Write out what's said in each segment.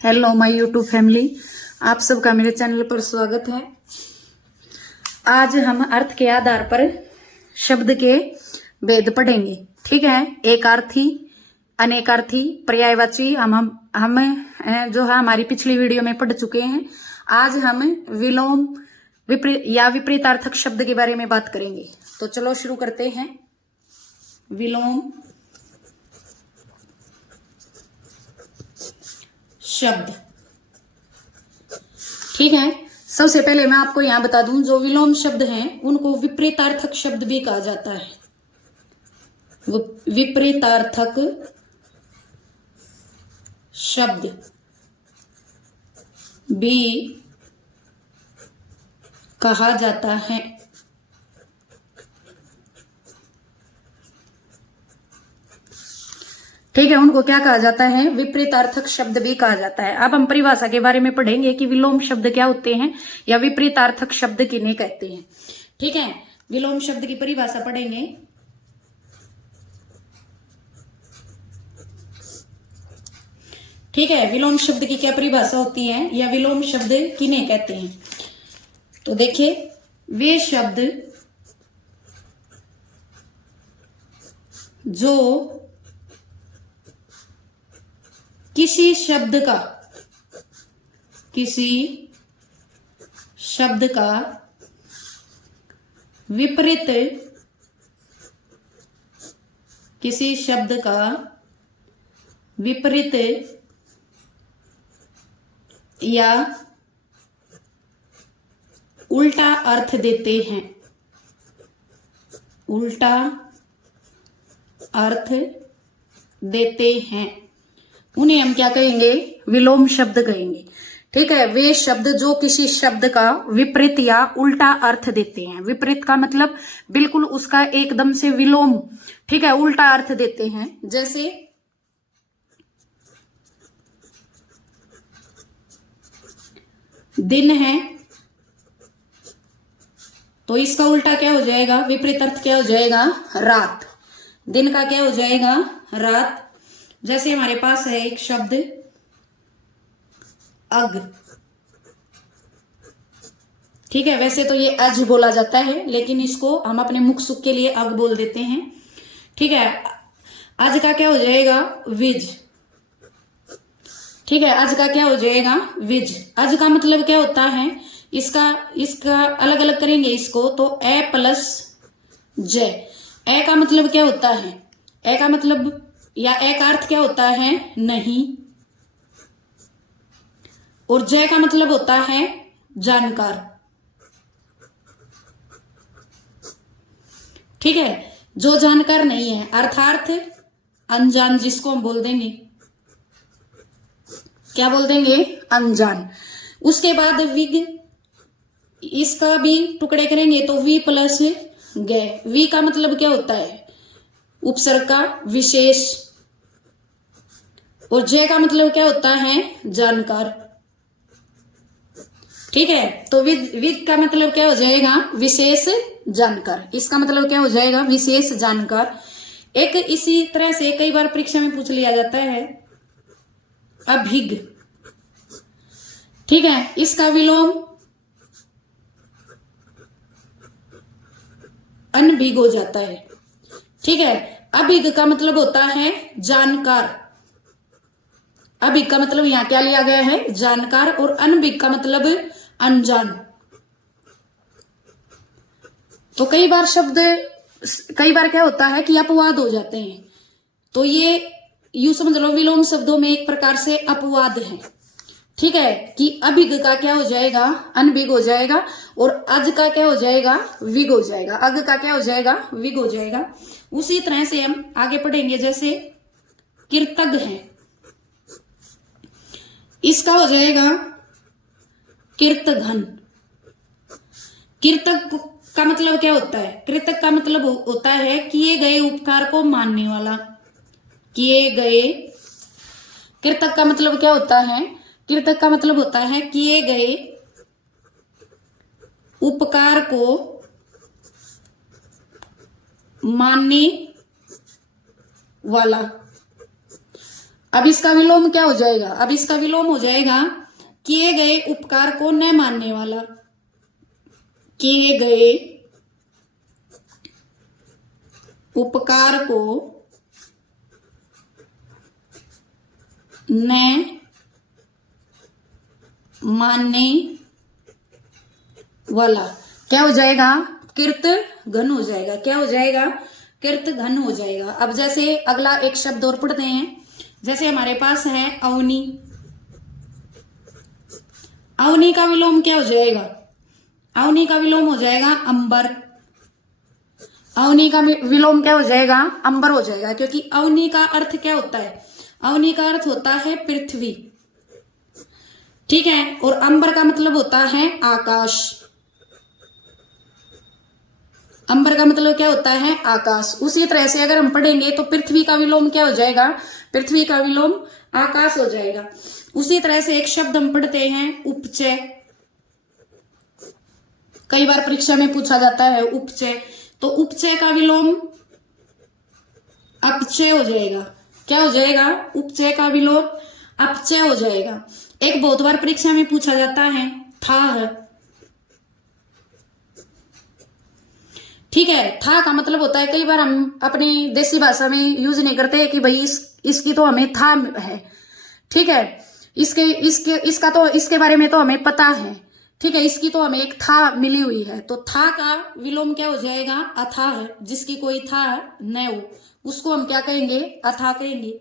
Hello my YouTube family, आप सबका मेरे चैनल पर स्वागत है। आज हम अर्थ के आधार पर शब्द के भेद पढ़ेंगे। ठीक है, एकार्थी, अनेकार्थी, पर्यायवाची हम जो है हमारी पिछली वीडियो में पढ़ चुके हैं। आज हम विलोम विपरीतार्थक शब्द के बारे में बात करेंगे। तो चलो शुरू करते हैं। विलोम शब्द। ठीक है, सबसे पहले मैं आपको यहां बता दूं, जो विलोम शब्द हैं उनको विपरीतार्थक शब्द भी कहा जाता है। विपरीतार्थक शब्द भी कहा जाता है। ठीक है, उनको क्या कहा जाता है? विपरीतार्थक शब्द भी कहा जाता है। अब हम परिभाषा के बारे में पढ़ेंगे कि विलोम शब्द क्या होते हैं या विपरीतार्थक शब्द किन्हें कहते हैं। ठीक है, विलोम शब्द की परिभाषा पढ़ेंगे। ठीक है, विलोम शब्द की क्या परिभाषा होती है या विलोम शब्द किन्हें कहते हैं? तो देखिए, वे शब्द जो किसी शब्द का विपरीत या उल्टा अर्थ देते हैं। उन्हें हम क्या कहेंगे? विलोम शब्द कहेंगे। ठीक है, वे शब्द जो किसी शब्द का विपरीत या उल्टा अर्थ देते हैं। विपरीत का मतलब बिल्कुल उसका एकदम से विलोम, ठीक है, उल्टा अर्थ देते हैं। जैसे दिन है, तो इसका उल्टा क्या हो जाएगा? विपरीत अर्थ क्या हो जाएगा? रात। दिन का क्या हो जाएगा? रात। जैसे हमारे पास है एक शब्द अग। ठीक है, वैसे तो ये अज बोला जाता है, लेकिन इसको हम अपने मुख सुख के लिए अग बोल देते हैं। ठीक है, अज का क्या हो जाएगा? विज। ठीक है, अज का क्या हो जाएगा? विज। अज का मतलब क्या होता है? इसका अलग अलग करेंगे इसको, तो ए प्लस जे। ए का मतलब क्या होता है? ए का मतलब या ए का अर्थ क्या होता है? नहीं। और जय का मतलब होता है जानकार। ठीक है, जो जानकार नहीं है, अर्थात अनजान, जिसको हम बोल देंगे, क्या बोल देंगे? अनजान। उसके बाद विग, इसका भी टुकड़े करेंगे तो वी प्लस गए। वी का मतलब क्या होता है? उपसर्ग का विशेष। और जय का मतलब क्या होता है? जानकार। ठीक है, तो विद का मतलब क्या हो जाएगा? विशेष जानकार। इसका मतलब क्या हो जाएगा? विशेष जानकार। एक इसी तरह से कई बार परीक्षा में पूछ लिया जाता है अभिग। ठीक है, इसका विलोम अनभिग हो जाता है। ठीक है, अभिग का मतलब होता है जानकार। अभिग का मतलब यहां क्या लिया गया है? जानकार। और अनभिग का मतलब अनजान। तो कई बार क्या होता है कि अपवाद हो जाते हैं, तो ये यूं समझ लो विलोम शब्दों में एक प्रकार से अपवाद है। ठीक है, कि अभिग का क्या हो जाएगा? अनभिग हो जाएगा। और अज का क्या हो जाएगा? विग हो जाएगा। अग का क्या हो जाएगा? विग हो जाएगा। उसी तरह से हम आगे पढ़ेंगे। जैसे कीर्तग है, इसका हो जाएगा कीर्तघन। कीर्तक का मतलब क्या होता है? कीर्तक का मतलब होता है किए गए उपकार को मानने वाला। किए गए, कीर्तक का मतलब क्या होता है? कीर्तक का मतलब होता है किए गए उपकार को मानने वाला। अब इसका विलोम क्या हो जाएगा? अब इसका विलोम हो जाएगा किए गए उपकार को न मानने वाला। किए गए उपकार को न मानने वाला क्या हो जाएगा? कृत घन हो जाएगा। क्या हो जाएगा? कृत घन हो जाएगा। अब जैसे अगला एक शब्द और पढ़ते हैं। जैसे हमारे पास है अवनी। अवनी का विलोम क्या हो जाएगा? अवनी का विलोम हो जाएगा अंबर। अवनी का विलोम क्या हो जाएगा? अंबर हो जाएगा, क्योंकि अवनी का अर्थ क्या होता है? अवनी का अर्थ होता है पृथ्वी, ठीक है, और अंबर का मतलब होता है आकाश। अंबर का मतलब क्या होता है? आकाश। उसी तरह से अगर हम पढ़ेंगे तो पृथ्वी का विलोम क्या हो जाएगा? पृथ्वी का विलोम आकाश हो जाएगा। उसी तरह से एक शब्द हम पढ़ते हैं उपचय। कई बार परीक्षा में पूछा जाता है उपचय, तो उपचय का विलोम अपचय हो जाएगा। क्या हो जाएगा? उपचय का विलोम अपचय हो जाएगा। एक बहुत बार परीक्षा में पूछा जाता है था, ठीक है। था का मतलब होता है, कई बार हम अपनी देसी भाषा में यूज नहीं करते कि भाई इसकी तो हमें था है, ठीक है, इसका तो इसके बारे में तो हमें पता है, ठीक है, इसकी तो हमें एक था मिली हुई है। तो था का विलोम क्या हो जाएगा? अथाह। जिसकी कोई था न हो उसको हम क्या कहेंगे? अथाह कहेंगे।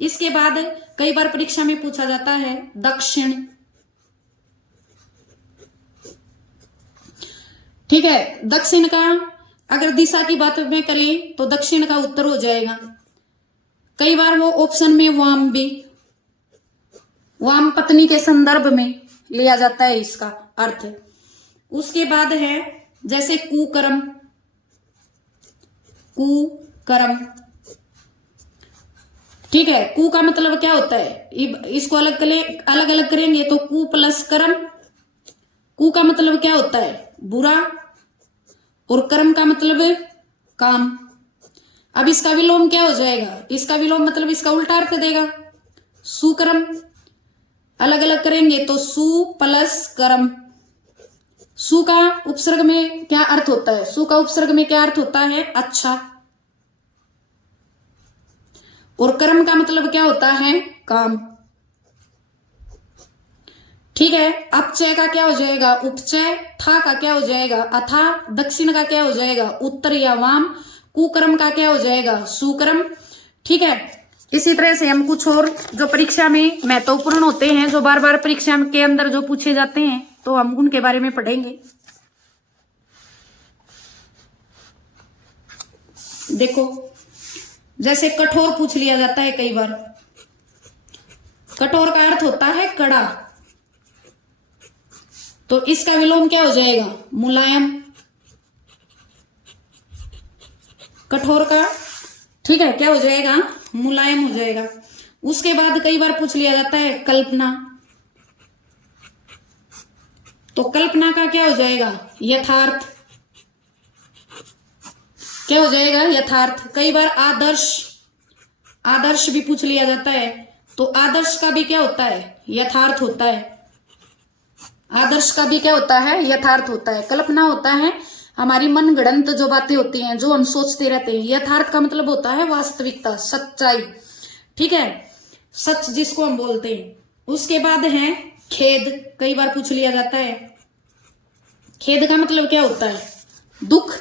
इसके बाद कई बार परीक्षा में पूछा जाता है दक्षिण, ठीक है। दक्षिण का अगर दिशा की बात में करें तो दक्षिण का उत्तर हो जाएगा। कई बार वो ऑप्शन में वाम भी, वाम पत्नी के संदर्भ में लिया जाता है इसका अर्थ। उसके बाद है जैसे कुकर्म। कुकर्म, ठीक है। कु का मतलब क्या होता है? इसको अलग अलग करेंगे तो कु प्लस कर्म। कु का मतलब क्या होता है? बुरा, और कर्म का मतलब काम। अब इसका विलोम क्या हो जाएगा? इसका विलोम मतलब इसका उल्टा अर्थ देगा, सुकर्म। अलग अलग करेंगे तो सु प्लस कर्म। सु का उपसर्ग में क्या अर्थ होता है? सु का उपसर्ग में क्या अर्थ होता है? अच्छा। और कर्म का मतलब क्या होता है? काम, ठीक है। अपचय का क्या हो जाएगा? उपचय। था का क्या हो जाएगा? अथा। दक्षिण का क्या हो जाएगा? उत्तर या वाम। कुकर्म का क्या हो जाएगा? सुकर्म, ठीक है। इसी तरह से हम कुछ और जो परीक्षा में महत्वपूर्ण होते हैं, जो बार बार परीक्षा के अंदर जो पूछे जाते हैं, तो हम उनके बारे में पढ़ेंगे। देखो, जैसे कठोर पूछ लिया जाता है कई बार। कठोर का अर्थ होता है कड़ा, तो इसका विलोम क्या हो जाएगा? मुलायम। कठोर का, ठीक है, क्या हो जाएगा? मुलायम हो जाएगा। उसके बाद कई बार पूछ लिया जाता है कल्पना, तो कल्पना का क्या हो जाएगा? यथार्थ। क्या हो जाएगा? यथार्थ। कई बार आदर्श, आदर्श भी पूछ लिया जाता है, तो आदर्श का भी क्या होता है? यथार्थ होता है। आदर्श का भी क्या होता है? यथार्थ होता है। कल्पना होता है हमारी मनगढ़ंत जो बातें होती हैं, जो हम सोचते रहते हैं। यथार्थ का मतलब होता है वास्तविकता, सच्चाई, ठीक है, सच जिसको हम बोलते हैं। उसके बाद है खेद। कई बार पूछ लिया जाता है, खेद का मतलब क्या होता है? दुख,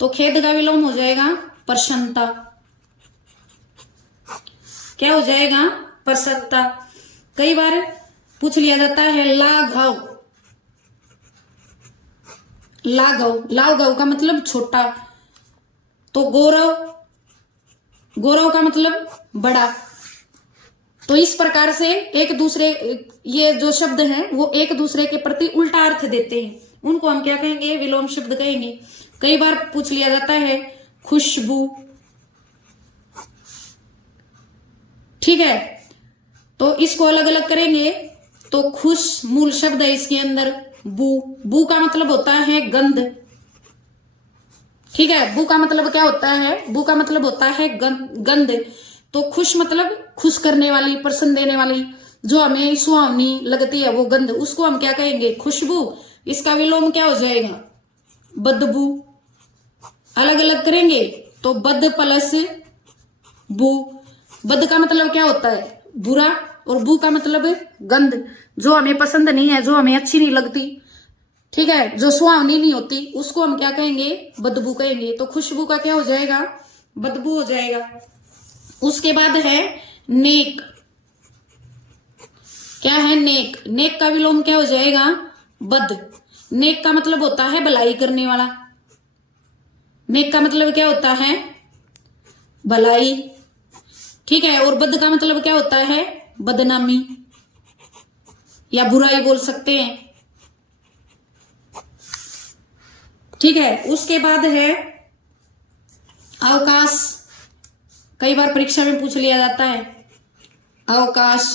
तो खेद का विलोम हो जाएगा प्रसन्नता। क्या हो जाएगा? प्रसन्नता। कई बार पूछ लिया जाता है लाघव। लाघव, लाघव का मतलब छोटा, तो गौरव, गौरव का मतलब बड़ा। तो इस प्रकार से एक दूसरे, ये जो शब्द हैं वो एक दूसरे के प्रति उल्टा अर्थ देते हैं, उनको हम क्या कहेंगे? विलोम शब्द कहेंगे। कई बार पूछ लिया जाता है खुशबू, ठीक है, तो इसको अलग अलग करेंगे तो खुश मूल शब्द है इसके अंदर। बू, बू का मतलब होता है गंध, ठीक है। बू का मतलब क्या होता है? बू का मतलब होता है गंध। तो खुश मतलब खुश करने वाली, प्रसन्न देने वाली, जो हमें सुहावनी लगती है वो गंध, उसको हम क्या कहेंगे? खुशबू। इसका विलोम क्या हो जाएगा? बदबू। अलग अलग करेंगे तो बद प्लस बू। बद का मतलब क्या होता है? बुरा, और बू का मतलब गंध, जो हमें पसंद नहीं है, जो हमें अच्छी नहीं लगती, ठीक है, जो सुहावनी नहीं होती, उसको हम क्या कहेंगे? बदबू कहेंगे। तो खुशबू का क्या हो जाएगा? बदबू हो जाएगा। उसके बाद है नेक। क्या है? नेक। नेक का विलोम क्या हो जाएगा? बद। नेक का मतलब होता है भलाई करने वाला। नेक का मतलब क्या होता है? भलाई, ठीक है। और बद का मतलब क्या होता है? बदनामी या बुराई बोल सकते हैं, ठीक है। उसके बाद है अवकाश। कई बार परीक्षा में पूछ लिया जाता है अवकाश।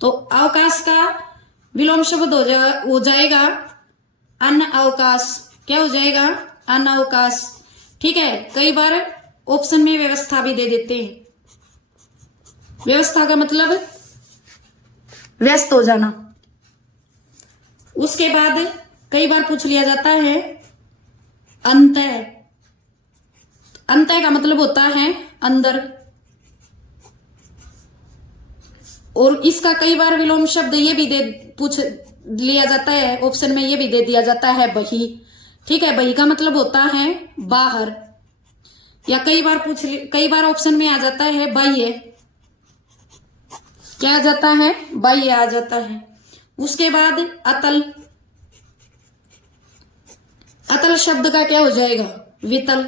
तो अवकाश का विलोम शब्द हो जाएगा अनअवकाश। क्या हो जाएगा? अनअवकाश, ठीक है। कई बार ऑप्शन में व्यवस्था भी दे देते हैं। व्यवस्था का मतलब व्यस्त हो जाना। उसके बाद कई बार पूछ लिया जाता है अंतः। अंतः का मतलब होता है अंदर, और इसका कई बार विलोम शब्द ये भी पूछ लिया जाता है, ऑप्शन में ये भी दे दिया जाता है बही, ठीक है। बही का मतलब होता है बाहर, या कई बार ऑप्शन में आ जाता है बाह्य। क्या आ जाता है? बाह्य आ जाता है। उसके बाद अतल। अतल शब्द का क्या हो जाएगा? वितल।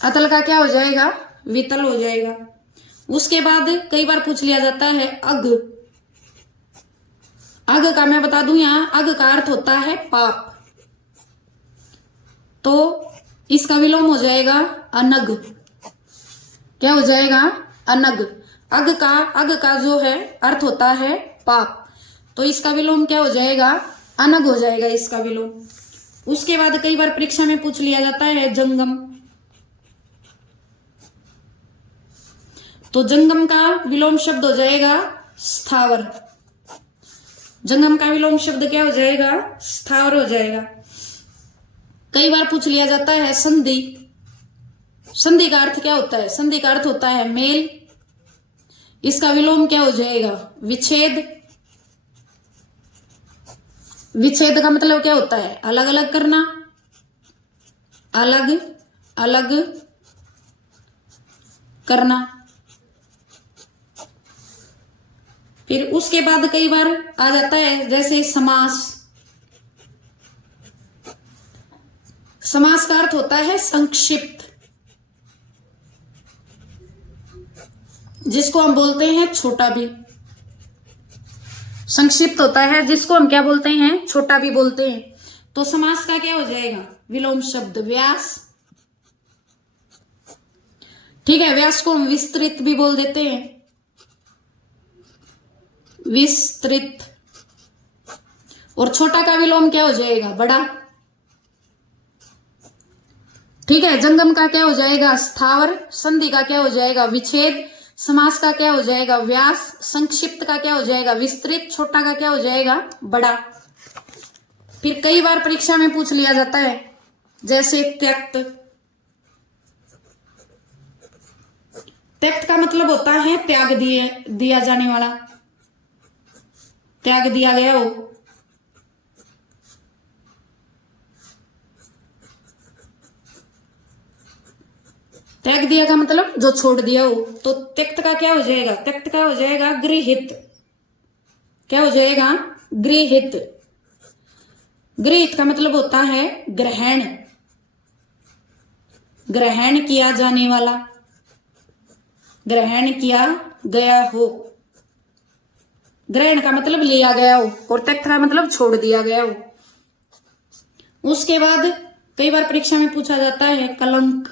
अतल का क्या हो जाएगा? वितल हो जाएगा। उसके बाद कई बार पूछ लिया जाता है अघ। अघ का मैं बता दूं, यहां अघ का अर्थ होता है पाप, तो इसका विलोम हो जाएगा अनग। क्या हो जाएगा? अनग। अघ का जो है अर्थ होता है पाप, तो इसका विलोम क्या हो जाएगा? अनग हो जाएगा इसका विलोम। उसके बाद कई बार परीक्षा में पूछ लिया जाता है जंगम। तो जंगम का विलोम शब्द हो जाएगा स्थावर। जंगम का विलोम शब्द क्या हो जाएगा? स्थावर हो जाएगा। कई बार पूछ लिया जाता है संधि। संधि का अर्थ क्या होता है? संधि का अर्थ होता है मेल, इसका विलोम क्या हो जाएगा? विच्छेद। विच्छेद का मतलब क्या होता है? अलग अलग करना, अलग अलग करना। फिर उसके बाद कई बार आ जाता है जैसे समास। समास का अर्थ होता है संक्षिप्त, जिसको हम बोलते हैं छोटा भी। संक्षिप्त होता है जिसको हम क्या बोलते हैं? छोटा भी बोलते हैं। तो समास का क्या हो जाएगा? विलोम शब्द व्यास, ठीक है। व्यास को हम विस्तृत भी बोल देते हैं, विस्तृत। और छोटा का विलोम क्या हो जाएगा? बड़ा, ठीक है। जंगम का क्या हो जाएगा? स्थावर। संधि का क्या हो जाएगा? विच्छेद। समास का क्या हो जाएगा? व्यास। संक्षिप्त का क्या हो जाएगा? विस्तृत। छोटा का क्या हो जाएगा? बड़ा। फिर कई बार परीक्षा में पूछ लिया जाता है जैसे त्यक्त। त्यक्त का मतलब होता है त्याग दिया जाने वाला, त्याग दिया गया हो। त्याग दिया का मतलब जो छोड़ दिया हो। तो त्यक्त का क्या हो जाएगा? त्यक्त का हो जाएगा गृहित। क्या हो जाएगा? गृहित। गृहित का मतलब होता है ग्रहण, ग्रहण किया जाने वाला, ग्रहण किया गया हो। ग्रहण का मतलब लिया गया हो, और त्यक्त का मतलब छोड़ दिया गया हो। उसके बाद कई बार परीक्षा में पूछा जाता है कलंक।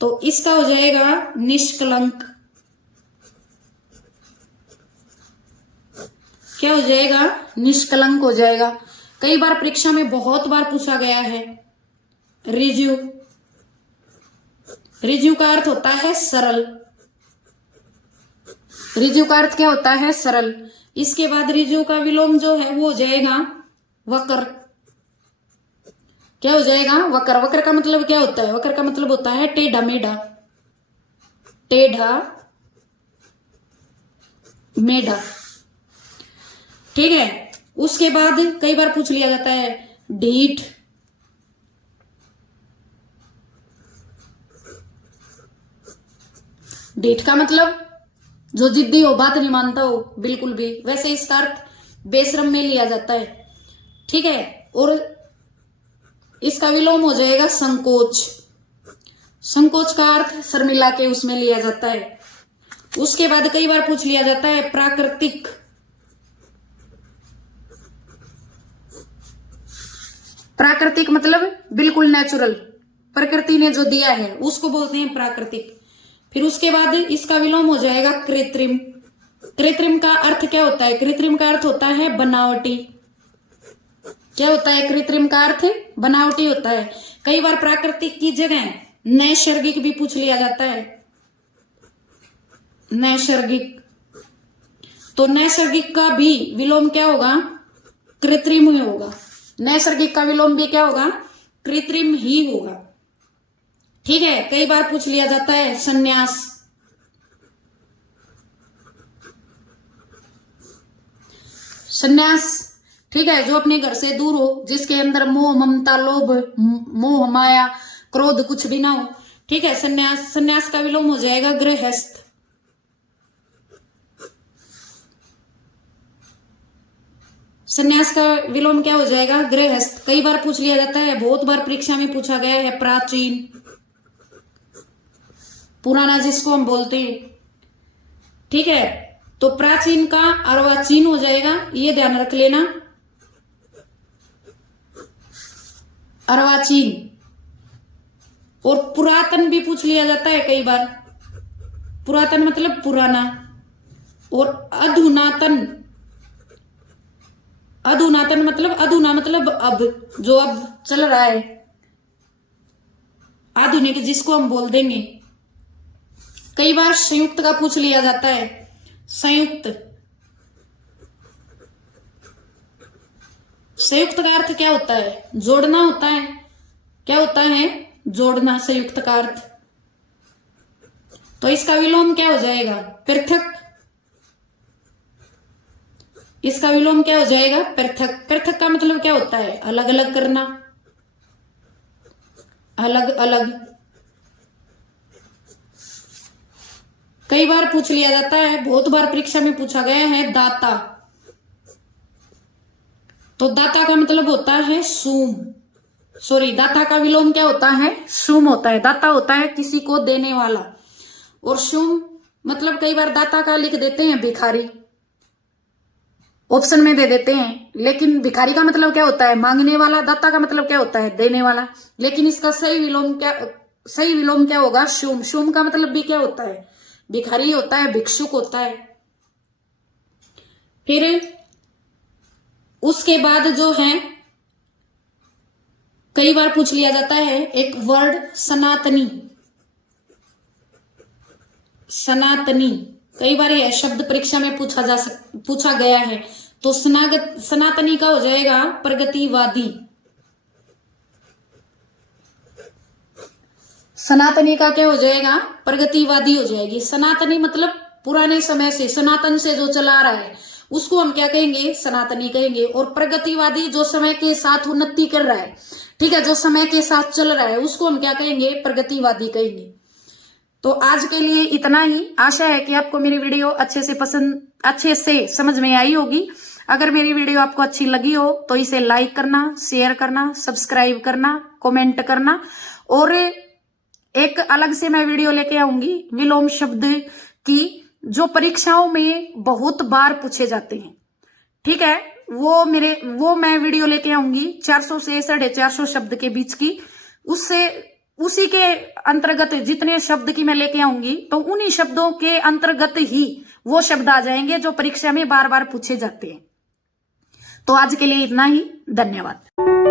तो इसका हो जाएगा निष्कलंक। क्या हो जाएगा? निष्कलंक हो जाएगा। कई बार परीक्षा में बहुत बार पूछा गया है ऋजु। रिज्यू का अर्थ होता है सरल। रिज्यू का अर्थ क्या होता है? सरल। इसके बाद रिज्यू का विलोम जो है वो हो जाएगा वक्र। क्या हो जाएगा? वक्र। वक्र का मतलब क्या होता है? वक्र का मतलब होता है टेढ़ा मेढ़ा। टेढ़ा मेढ़ा। ठीक है। उसके बाद कई बार पूछ लिया जाता है ढीठ। ढीठ का मतलब जो जिद्दी हो, बात नहीं मानता हो बिल्कुल भी। वैसे इसका अर्थ बेशरम में लिया जाता है। ठीक है। और इसका विलोम हो जाएगा संकोच। संकोच का अर्थ शर्मिला के उसमें लिया जाता है। उसके बाद कई बार पूछ लिया जाता है प्राकृतिक। प्राकृतिक मतलब बिल्कुल नेचुरल, प्रकृति ने जो दिया है उसको बोलते हैं प्राकृतिक। फिर उसके बाद इसका विलोम हो जाएगा कृत्रिम। कृत्रिम का अर्थ क्या होता है? कृत्रिम का अर्थ होता है बनावटी। क्या होता है? कृत्रिम का अर्थ बनावटी होता है। कई बार प्राकृतिक की जगह नैसर्गिक भी पूछ लिया जाता है। नैसर्गिक। तो नैसर्गिक का भी विलोम क्या होगा? कृत्रिम ही होगा। नैसर्गिक का विलोम भी क्या होगा? कृत्रिम ही होगा। ठीक है। कई बार पूछ लिया जाता है संन्यास। संन्यास, ठीक है, जो अपने घर से दूर हो, जिसके अंदर मोह ममता लोभ मोह माया क्रोध कुछ भी ना हो। ठीक है। संन्यास। संन्यास का विलोम हो जाएगा गृहस्थ। संन्यास का विलोम क्या हो जाएगा? गृहस्थ। कई बार पूछ लिया जाता है, बहुत बार परीक्षा में पूछा गया है प्राचीन। पुराना जिसको हम बोलते हैं। ठीक है। तो प्राचीन का अर्वाचीन हो जाएगा, ये ध्यान रख लेना। अर्वाचीन। और पुरातन भी पूछ लिया जाता है कई बार। पुरातन मतलब पुराना। और अधुनातन। अधुनातन मतलब अधुना मतलब अब, जो अब चल रहा है, आधुनिक जिसको हम बोल देंगे। कई बार संयुक्त का पूछ लिया जाता है। संयुक्त। संयुक्त का अर्थ क्या होता है? जोड़ना होता है। क्या होता है? जोड़ना। संयुक्त का अर्थ। तो इसका विलोम क्या हो जाएगा? पृथक। इसका विलोम क्या हो जाएगा? पृथक। पृथक का मतलब क्या होता है? अलग अलग करना। अलग अलग। कई बार पूछ लिया जाता है, बहुत बार परीक्षा में पूछा गया है दाता। तो दाता का मतलब होता है सूम। सॉरी, दाता का विलोम क्या होता है? सूम होता है। दाता होता है किसी को देने वाला। और सूम मतलब कई बार दाता का लिख देते हैं भिखारी, ऑप्शन में दे देते हैं। लेकिन भिखारी का मतलब क्या होता है? मांगने वाला। दाता का मतलब क्या होता है? देने वाला। लेकिन इसका सही विलोम क्या होगा? शूम। शूम का मतलब भी क्या होता है? भिखारी होता है, भिक्षुक होता है। फिर उसके बाद जो है कई बार पूछ लिया जाता है एक वर्ड सनातनी। सनातनी कई बार यह शब्द परीक्षा में पूछा गया है। तो सनातनी का हो जाएगा प्रगतिवादी। सनातनी का क्या हो जाएगा? प्रगतिवादी हो जाएगी। सनातनी मतलब पुराने समय से, सनातन से जो चला रहा है उसको हम क्या कहेंगे? सनातनी कहेंगे। और प्रगतिवादी जो समय के साथ उन्नति कर रहा है, ठीक है, जो समय के साथ चल रहा है, उसको हम क्या कहेंगे? प्रगतिवादी कहेंगे। तो आज के लिए इतना ही। आशा है कि आपको मेरी वीडियो अच्छे से समझ में आई होगी। अगर मेरी वीडियो आपको अच्छी लगी हो तो इसे लाइक करना, शेयर करना, सब्सक्राइब करना, कमेंट करना। और एक अलग से मैं वीडियो लेके आऊंगी विलोम शब्द की, जो परीक्षाओं में बहुत बार पूछे जाते हैं। ठीक है। वो मैं वीडियो लेके आऊंगी 400 से 450 शब्द के बीच की। उसी के अंतर्गत जितने शब्द की मैं लेके आऊंगी, तो उन्हीं शब्दों के अंतर्गत ही वो शब्द आ जाएंगे जो परीक्षा में बार बार पूछे जाते हैं। तो आज के लिए इतना ही। धन्यवाद।